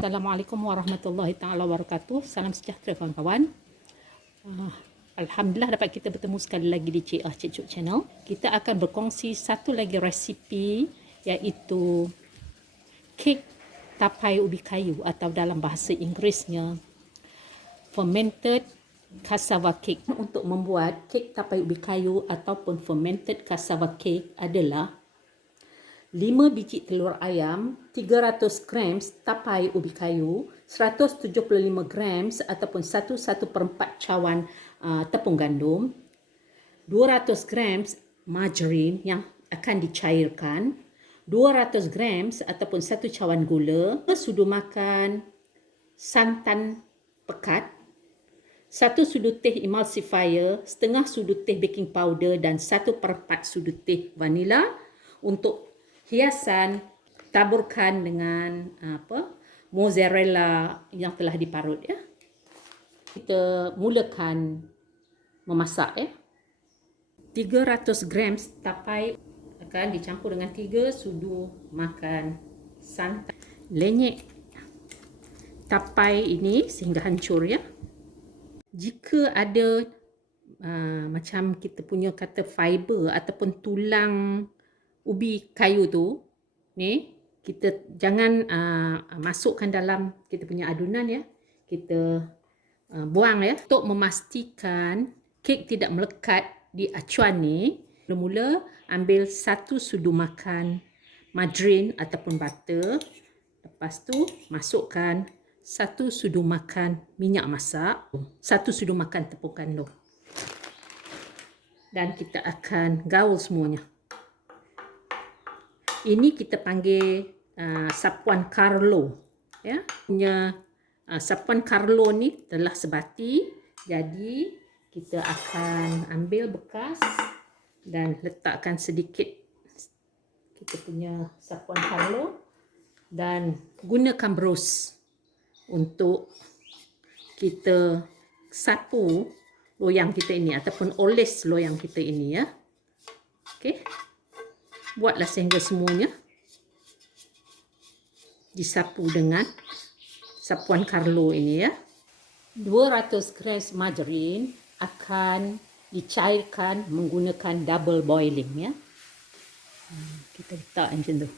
Assalamualaikum warahmatullahi taala wabarakatuh. Salam sejahtera kawan-kawan. Alhamdulillah dapat kita bertemu sekali lagi di Cik Cik Cuk Channel. Kita akan berkongsi satu lagi resipi, iaitu kek tapai ubi kayu atau dalam bahasa Inggerisnya fermented cassava cake. Untuk membuat kek tapai ubi kayu ataupun fermented cassava cake adalah 5 biji telur ayam, 300 grams tapai ubi kayu, 175 grams ataupun 1/4 cawan tepung gandum, 200 grams margarin yang akan dicairkan, 200 grams ataupun 1 cawan gula, sudu makan santan pekat, 1 sudu teh emulsifier, setengah sudu teh baking powder dan 1/4 sudu teh vanila. Untuk hiasan, taburkan dengan mozzarella yang telah diparut ya. Kita mulakan memasak ya. 300 grams tapai akan dicampur dengan 3 sudu makan santan. Lenyek tapai ini sehingga hancur ya. Jika ada macam kita punya kata fiber ataupun tulang ubi kayu tu ni, kita jangan masukkan dalam kita punya adunan ya. Kita buang ya. Untuk memastikan kek tidak melekat di acuan ni, mula-mula ambil 1 sudu makan margarin ataupun butter. Lepas tu masukkan 1 sudu makan minyak masak, 1 sudu makan tepung gandum. Dan kita akan gaul semuanya. Ini kita panggil sapuan Carlo ya. Punya sapuan Carlo ni telah sebati, jadi kita akan ambil bekas dan letakkan sedikit kita punya sapuan Carlo dan gunakan brush untuk kita sapu loyang kita ini ataupun oles loyang kita ini ya. Okey. Buatlah sehingga semuanya disapu dengan sapuan Carlo ini ya. 200 grams margarin akan dicairkan menggunakan double boiling ya. Kita letak macam tu.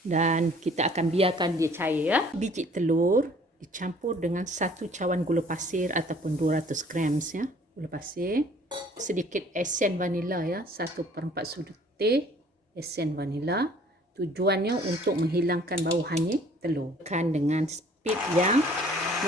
Dan kita akan biarkan dia cair ya. Biji telur dicampur dengan 1 cawan gula pasir ataupun 200 grams ya, gula pasir. Sedikit esen vanila ya, 1/4 sudu teh esen vanila. Tujuannya untuk menghilangkan bau hanyir telur. Tekan dengan speed yang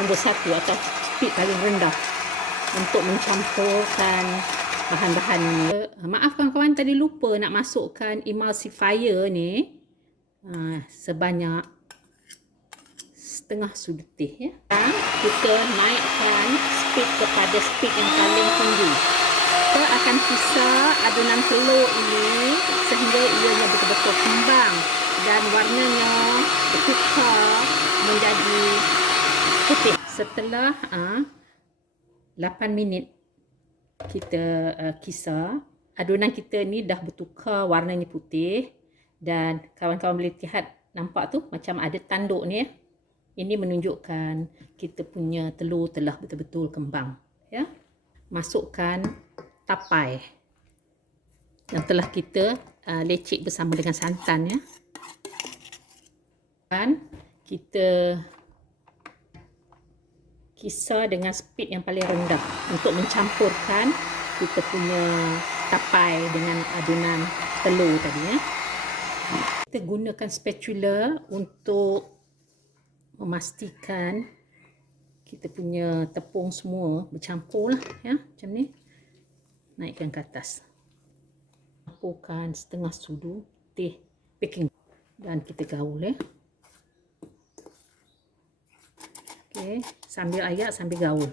nombor 1 atau speed paling rendah untuk mencampurkan bahan-bahan ini. Maaf kawan-kawan, tadi lupa nak masukkan emulsifier ni sebanyak setengah sudu teh ya. Dan kita naikkan speed kepada speed yang paling tinggi. Kita akan pisah adunan telur ini sehingga ianya betul-betul kembang dan warnanya bertukar menjadi putih. Setelah 8 minit kita kisar, adunan kita ni dah bertukar warnanya putih dan kawan-kawan boleh lihat, nampak tu macam ada tanduk ni ya. Ini menunjukkan kita punya telur telah betul-betul kembang ya. Masukkan tapai yang telah kita lecek bersama dengan santan ya. Dan kita kisar dengan speed yang paling rendah untuk mencampurkan kita punya tapai dengan adunan telur tadi ya. Kita gunakan spatula untuk memastikan kita punya tepung semua bercampur lah ya, macam ni. Naikkan ke atas. Campurkan setengah sudu teh baking dan kita gaul ya. Okey, sambil ayak sambil gaul.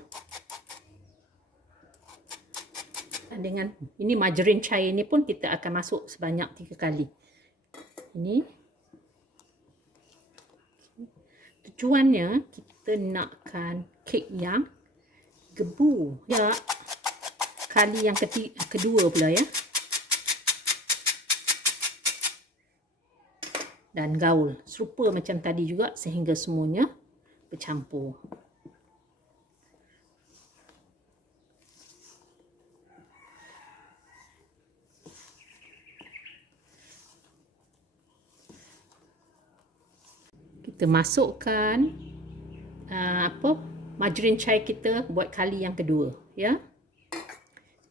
Dan dengan ini margarin cair ni pun kita akan masuk sebanyak 3 kali. Ini tujuannya kita nakkan kek yang gebu ya. Kali yang kedua pula ya. Dan gaul serupa macam tadi juga sehingga semuanya bercampur. Kita masukkan margarin cair kita buat kali yang kedua, ya.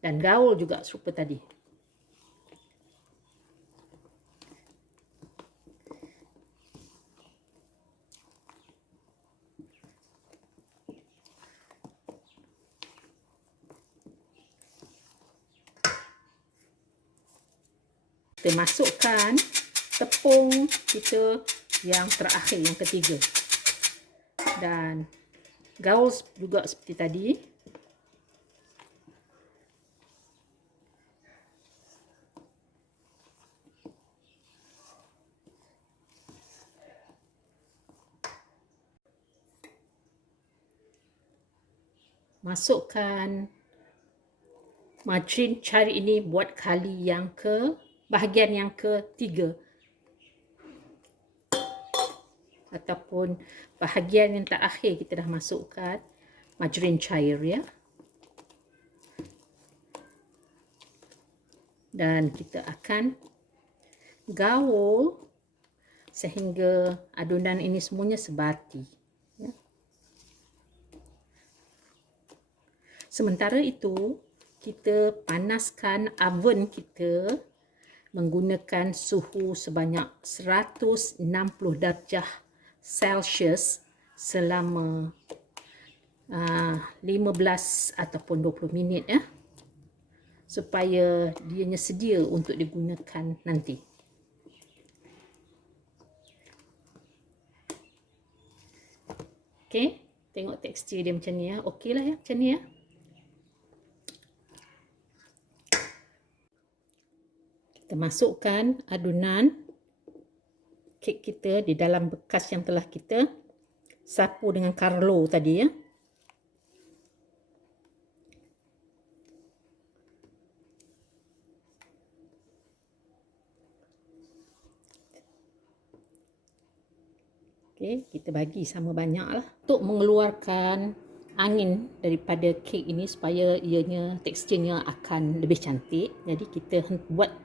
Dan gaul juga serupa tadi. Kita masukkan tepung kita yang terakhir, yang ketiga. Dan gaul juga seperti tadi. Masukkan margarin cair ini buat kali yang bahagian yang ketiga. Ataupun bahagian yang terakhir kita dah masukkan margarin cair, ya. Dan kita akan gaul sehingga adunan ini semuanya sebati, ya. Sementara itu, kita panaskan oven kita menggunakan suhu sebanyak 160 darjah Celsius selama 15 ataupun 20 minit, ya, supaya dianya sedia untuk digunakan nanti. Okey, tengok tekstur dia macam ni, ya. Okey lah, ya, macam ni, ya. Kita masukkan adunan kek kita di dalam bekas yang telah kita sapu dengan Carlo tadi, ya. Okey, kita bagi sama banyak lah untuk mengeluarkan angin daripada kek ini supaya ianya teksturnya akan lebih cantik. Jadi kita buat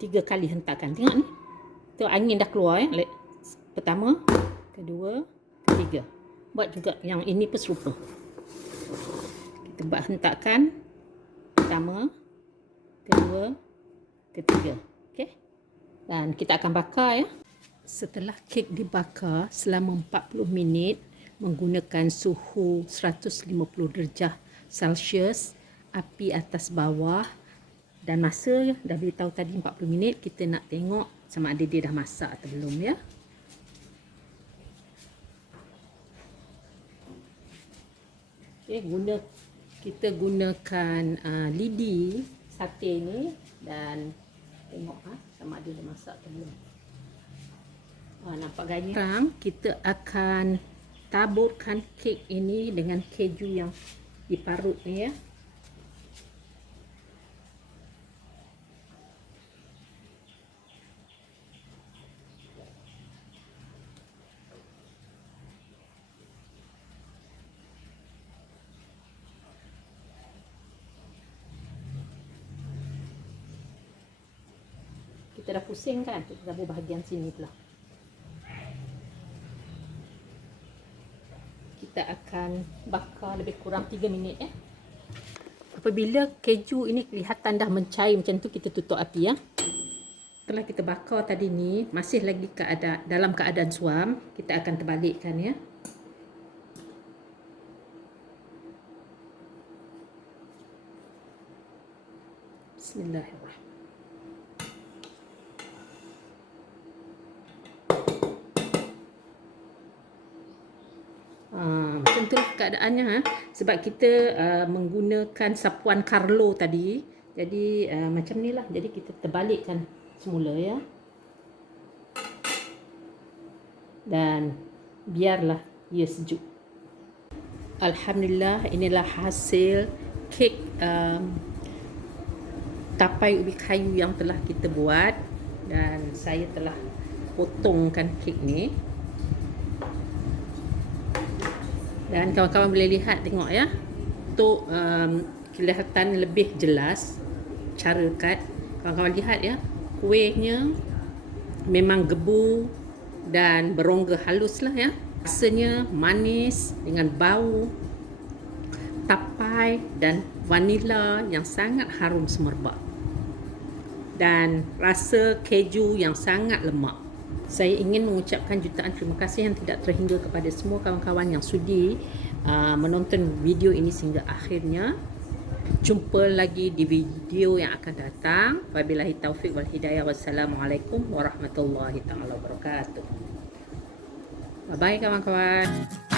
3 kali hentakan. Tengok ni. Tu angin dah keluar, ya. Pertama, kedua, ketiga. Buat juga yang ini pun serupa. Kita buat hentakan. Pertama, kedua, ketiga. Okey. Dan kita akan bakar, ya. Setelah kek dibakar selama 40 minit menggunakan suhu 150 darjah Celsius, api atas bawah, dan masa dah beritahu tadi 40 minit, kita nak tengok sama ada dia dah masak atau belum, ya. Okay, kita gunakan lidi sate ni dan tengok sama ada dia masak atau belum. Nampak gaya. Sekarang kita akan taburkan kek ini dengan keju yang diparut ni, ya. Kita dah pusing kan, kita tabur bahagian sini pula. Kita akan bakar lebih kurang 3 minit, ya. Apabila keju ini kelihatan dah mencair macam tu, kita tutup api, ya. Setelah kita bakar tadi ni masih lagi dalam keadaan suam, kita akan terbalikkan, ya. Bismillahirrahmanirrahim. Macam tu keadaannya, sebab kita menggunakan sapuan Carlo tadi, jadi macam ni lah. Jadi kita terbalikkan semula, ya, dan biarlah ia sejuk. Alhamdulillah, inilah hasil kek tapai ubi kayu yang telah kita buat, dan saya telah potongkan kek ni. Dan kawan-kawan boleh lihat, tengok ya, untuk kelihatan lebih jelas cara cut. Kawan-kawan lihat ya, kuihnya memang gebu dan berongga halus lah ya. Rasanya manis dengan bau tapai dan vanila yang sangat harum semerbak, dan rasa keju yang sangat lemak. Saya ingin mengucapkan jutaan terima kasih yang tidak terhingga kepada semua kawan-kawan yang sudi menonton video ini sehingga akhirnya. Jumpa lagi di video yang akan datang. Wabillahi taufik wal hidayah. Wassalamualaikum warahmatullahi taala wabarakatuh. Bye bye kawan-kawan.